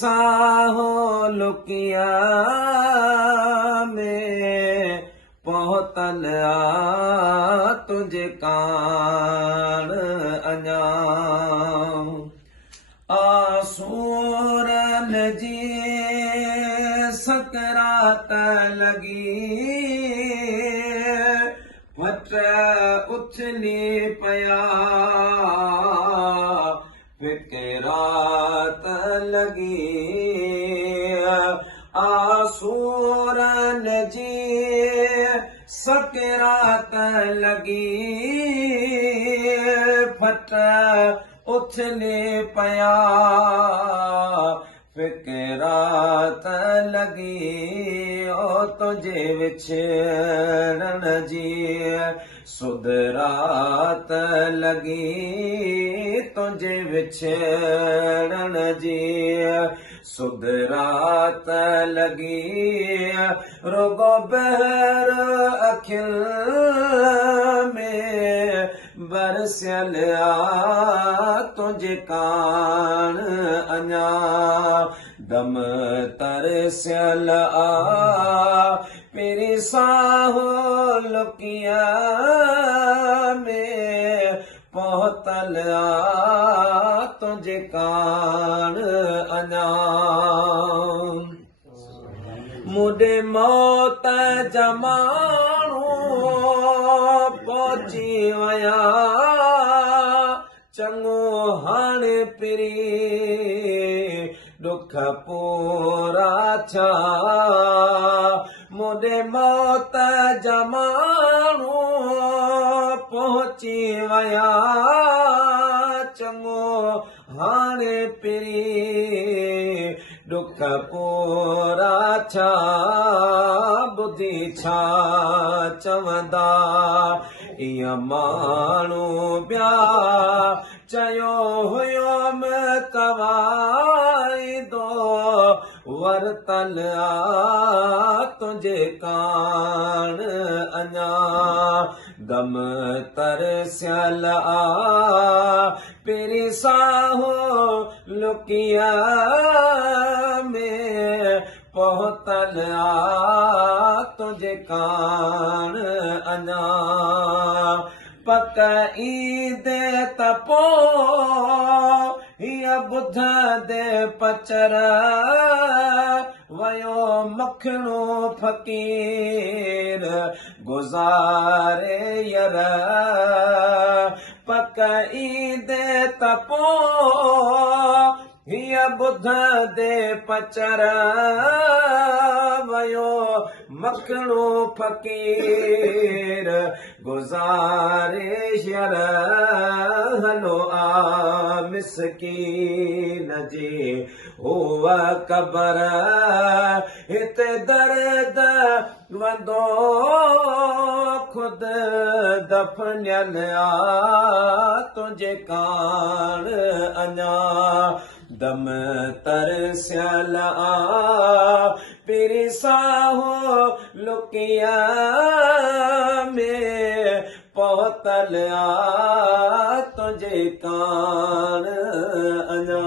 साहो लुकिया में पहुतल आ तुझे कान अञा आसूरन जी सकरात लगी फट उछली पया फिकरात लगी आसूरन जी सकरात लगी फट उछले पया फिकरात लगी ओ तुझे विछड़न जी सुधरात लगी तुझे विछड़न जी सुधरात लगी रुगो बहर अखिल में बरसल आ तुझे कान अञा दम तरसल आ मेरी साहो लुकिया में पहुतल आ तुझे कान अञा मुडे मौत जमाणो पहुची वया चङो हाणे पिरी दुख पूरा छा मुडे मौत जमाणो पहुची वया चङो हाणे पिरी दुख पूरा छा बुद्धि छा चवंदा ईअं माण्हू ॿिया चयो हुयो कवाईंदो वरतल आ तुझे कान अञा दम तरसियल आ पेरी साहो लुकिया में पहुतल आ तुझे कान अञा पक ईंदे त पोइ हीअ ॿुध दे पचर वयो मखणो फ़कीर गुज़ारे यर पक ईंदे त पोइ हीअ ॿुध दे पचर वयो मखणो फ़कीर गुज़ारे यर हलो आ मिसकीन जी हुआ कबर हिते दर्द वंदो खुद दफनियल आ तुझे कान अञा दम तरसियल आ पेरी साहो लुकिया में पहुतल आ तुझे कान अञा